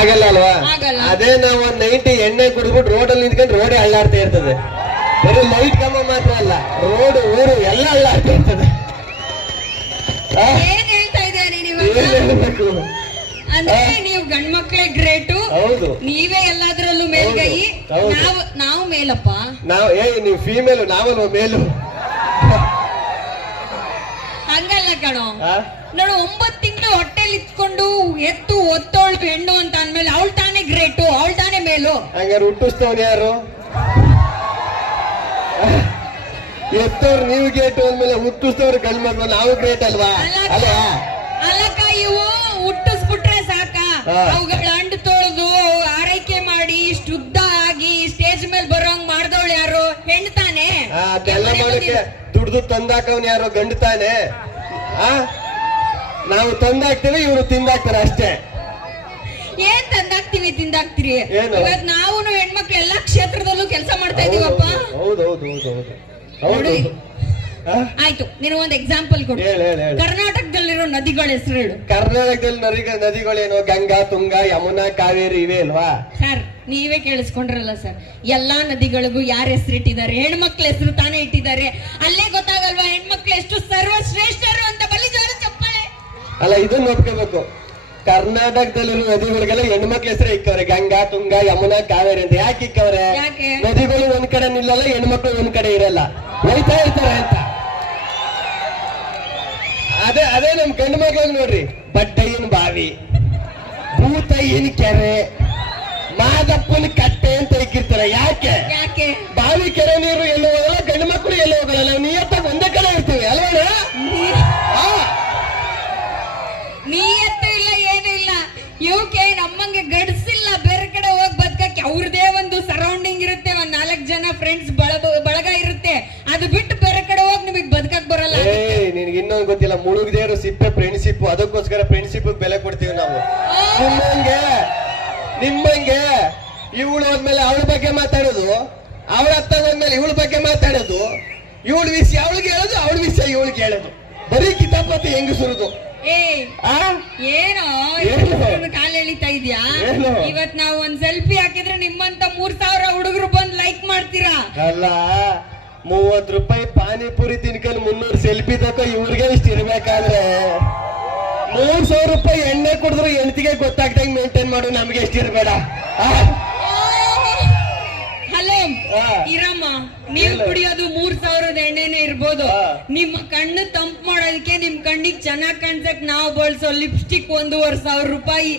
ಆಗಲ್ಲ ಅಲ್ವಾ? ಆಗಲ್ಲ. ಅದೇ ನಾವು ಒಂದ್ 90 ಎಣ್ಣೆ ಕುಡಿದ್ಬಿಟ್ಟು ರೋಡಲ್ಲಿ ನಿಂತ್ಕೊಂಡು ರೋಡೇ ಅಳ್ಳಾಡ್ತಾ ಇರ್ತದೆ. ಬರೀ ಲೈಟ್ ಕಂಬ ಮಾತ್ರ ಅಲ್ಲ, ರೋಡ್ ಊರು ಎಲ್ಲ ಅಳ್ಳಾಡ್ತಾ ಇರ್ತದೆ. ಏನ್ ಹೇಳ್ತಾ ಇದ್ದೀರಿ ನೀವು? ಏನ್ ಹೇಳ್ಬೇಕು? ಅಂದ್ರೆ ನೀವು ಗಂಡ್ ಮಕ್ಳೇ ಗ್ರೇಟು, ಹೌದು. ನೀವೇ ಎಲ್ಲಾದ್ರಲ್ಲೂ ಮೇಲ್ಗೈ, ನಾವು ಮೇಲಪ್ಪ. ನೀವು ಫೀಮೇಲು, ನಾವಲ್ವ ಮೇಲು? ಹಂಗಲ್ಲ ಕಣೋ. ನೋಡು, 9 ತಿಂಗಳು ಹೊಟ್ಟೆಲಿ ಇತ್ಕೊಂಡು ಎತ್ತು ಒತ್ತೋಳು ಹೆಣ್ಣು ಅಂತ ಅಂದ್ಮೇಲೆ ಅವಳು ತಾನೇ ಗ್ರೇಟು, ಅವಳು ತಾನೇ ಮೇಲು. ಹಂಗಾರೆ ಹುಟ್ಟಿಸ್ತವ್ನು ಯಾರು? ಎತ್ತವ್ರು ನೀವು ಗ್ರೇಟು ಅಂದ್ಮೇಲೆ ಹುಟ್ಟಿಸ್ತವ್ರು ಗಂಡ್ ಮಕ್ಳು ನಾವು ಗ್ರೇಟ್ ಅಲ್ವಾ? ಅಲ್ವಾ? ಅಲ್ಲಕ್ಕ, ಇವು ಹುಟ್ಟಿಸ್ಬಿಟ್ರೆ ಸಾಕ, ಅವುಗಳ ಅಂಡು ತೊಳೆದು ಆರೈಕೆ ಮಾಡಿ ಶುದ್ಧ ಆಗಿ ಸ್ಟೇಜ್ ಮೇಲೆ ಬರೋಂಗ್ ಮಾಡ್ದವಳು ಯಾರು? ಹೆಣ್ಣು ತಾನೆ. ಅದೆಲ್ಲ ಮಾಡಕ್ಕೆ ದುಡ್ದು ತಂದಾಕವ್ನು ಯಾರು? ಗಂಡು ತಾನೆ. ನಾವು ತಂದಾಕ್ತೇವೆ, ಇವರು ತಿಂದಾಕ್ತಾರೆ ಅಷ್ಟೇ. ಏನ್ ತಂದಾಕ್ತಿವಿ ತಿಂದಾಕ್ತಿರಿ? ಇವತ್ ನಾವು ಹೆಣ್ಮಕ್ಳು ಎಲ್ಲಾ ಕ್ಷೇತ್ರದಲ್ಲೂ ಕೆಲಸ ಮಾಡ್ತಾ ಇದೀವಪ್ಪ. ಹೌದು. ಆಯ್ತು, ನೀನು ಒಂದ್ ಎಕ್ಸಾಂಪಲ್ ಕೊಡು. ಕರ್ನಾಟಕದಲ್ಲಿರೋ ನದಿಗಳ ಹೆಸರು ಹೇಳು. ಕರ್ನಾಟಕದಲ್ಲಿ ನದಿಗಳೇನು? ಗಂಗಾ, ತುಂಗಾ, ಯಮುನಾ, ಕಾವೇರಿ ಇವೆ ಅಲ್ವಾ? ಸರ್, ನೀವೇ ಕೇಳಿಸ್ಕೊಂಡ್ರಲ್ಲ ಸರ್, ಎಲ್ಲಾ ನದಿಗಳಿಗೂ ಯಾರ ಹೆಸರಿಟ್ಟಿದ್ದಾರೆ? ಹೆಣ್ಮಕ್ಳ ಹೆಸರು ತಾನೇ ಇಟ್ಟಿದ್ದಾರೆ. ಅಲ್ಲೇ ಗೊತ್ತಾಗಲ್ವಾ ಹೆಣ್ಮಕ್ಳು ಎಷ್ಟು ಸರ್ವಶ್ರೇಷ್ಠರು ಅಂತ? ಬಲಿಜೋರು ಚಪ್ಪಾಳೆ. ಅಲ್ಲ, ಇದನ್ನ ಒಪ್ಕೋಬೇಕು. ಕರ್ನಾಟಕದಲ್ಲಿರೋ ನದಿಗಳಿಗೆಲ್ಲ ಹೆಣ್ಮಕ್ಳ ಹೆಸರು ಇಕ್ಕವ್ರೆ. ಗಂಗಾ, ತುಂಗಾ, ಯಮುನಾ, ಕಾವೇರಿ ಅಂತ. ಯಾಕೆ ಇಕ್ಕವ್ರೆ? ನದಿಗಳು ಒಂದ್ ಕಡೆ ನಿಲ್ಲಲ್ಲ, ಹೆಣ್ಮಕ್ಳು ಒಂದ್ ಕಡೆ ಇರಲ್ಲ, ಹೋಯ್ತಾ ಇರ್ತಾರೆ ಅಂತ. ಅದೇ ನಮ್ ಗಂಡು ಮಕ್ಳಿಗೆ ನೋಡ್ರಿ, ಬಡ್ಡಯ್ಯನ ಬಾವಿ, ಭೂತಯ್ಯನ ಕೆರೆ, ಮಾದಪ್ಪನ ಕಟ್ಟೆ ಅಂತ ಇಕ್ಕಿರ್ತಾರೆ. ಯಾಕೆ? ಬಾವಿ ಕೆರೆ ನೀರು ಎಲ್ಲೋ ಹೋಗಲ್ಲ, ಗಂಡು ಮಕ್ಕಳು ಎಲ್ಲೋ ಹೋಗಲ್ಲ, ನಾವು ನಿಯತ್ತಾಗಿ ಒಂದೇ ಕಡೆ ಇರ್ತೀವಿ ಅಲ್ವಾ? ನಿಯತ್ತು ಇಲ್ಲ, ಏನು ಇಲ್ಲ. ಇವಕ್ಕೆ ನಮ್ಮಂಗೆ ಗಡ್ಸಿಲ್ಲ ಬೇರೆ ಕಡೆ ಹೋಗಿ ಬದುಕಕ್ಕೆ. ಅವ್ರದೇ ಒಂದು ಸರೌಂಡಿಂಗ್ ಇರುತ್ತೆ, ಒಂದ್ 4 ಜನ ಫ್ರೆಂಡ್ಸ್ ಬಳಗ ಇರುತ್ತೆ. ಅದು ಬಿಟ್ಟು ಬೇರೆ ಕಡೆ ಹೋಗಿ ನಿಮಗ್ ಬದುಕಕ್ ಬರಲ್ಲ. ನಿನ್ಗೆ ಇನ್ನೊಂದು ಗೊತ್ತಿಲ್ಲ, ಮುಳುಗದೇರು ಸಿಪ್ಪೆ ಫ್ರೆಂಡ್ಶಿಪ್. ಅದಕ್ಕೋಸ್ಕರ ಫ್ರೆಂಡ್ಶಿಪ್ ಬೆಲೆ ಕೊಡ್ತೀವಿ ನಾವು. ನಿಮ್ಮಂಗೆ ಇವಳು ಹೋದ್ಮೇಲೆ ಅವಳ ಬಗ್ಗೆ ಮಾತಾಡೋದು, ಅವಳ ಅತ್ತ ಹೋದ್ಮೇಲೆ ಇವಳ ಬಗ್ಗೆ ಮಾತಾಡೋದು, ಇವಳ ವಿಷಯ ಅವಳಿಗೆ ಹೇಳೋದು, ಅವಳ ವಿಷಯ ಇವಳಿಗೆ ಹೇಳೋದು, ಬರೀ ಕಿತಾಪತಿ ಹೆಂಗಸುರುದು. ಏನೋ ಕಾಲ ಎಳಿತಾ ಇದ್ಯಾ? ಇವತ್ ನಾವು ಒಂದ್ ಸೆಲ್ಫಿ ಹಾಕಿದ್ರೆ ನಿಮ್ಮಂತ 3000 ಹುಡುಗರು ಬಂದ್ ಲೈಕ್ ಮಾಡ್ತೀರಾ? ಅಲ್ಲ, 30 ರೂಪಾಯಿ ಪಾನಿಪುರಿ ತಿನ್ಕೊಂಡು 300 ಸೆಲ್ಫಿ ತಕೋ ಇವ್ರಿಗೆ ಇಷ್ಟ ಇರ್ಬೇಕಾದ್ರೆ 300 ರೂಪಾಯಿ ಎಣ್ಣೆ ಕುಡಿದ್ರು ಹೆಂಡತಿಗೆ ಗೊತ್ತಾಗ್ದಂಗೆ ಮೇಂಟೈನ್ ಮಾಡು, ನಮ್ಗೆ ಎಷ್ಟು ಇರ್ಬೇಡ. ಹಲೋ ಇರಮ್ಮ, ನೀವು ಕುಡಿಯೋದು 3000 ಎಣ್ಣೆನೆ ಇರ್ಬೋದು. ನಿಮ್ಮ ಕಣ್ಣು ತಂಪು ಮಾಡೋದಕ್ಕೆ, ನಿಮ್ ಕಣ್ಣಿಗೆ ಚೆನ್ನಾಗ್ ಕಾಣ್ಸಕ್ ನಾವು ಬಳಸೋ ಲಿಪ್ಸ್ಟಿಕ್ 1500 ರೂಪಾಯಿ.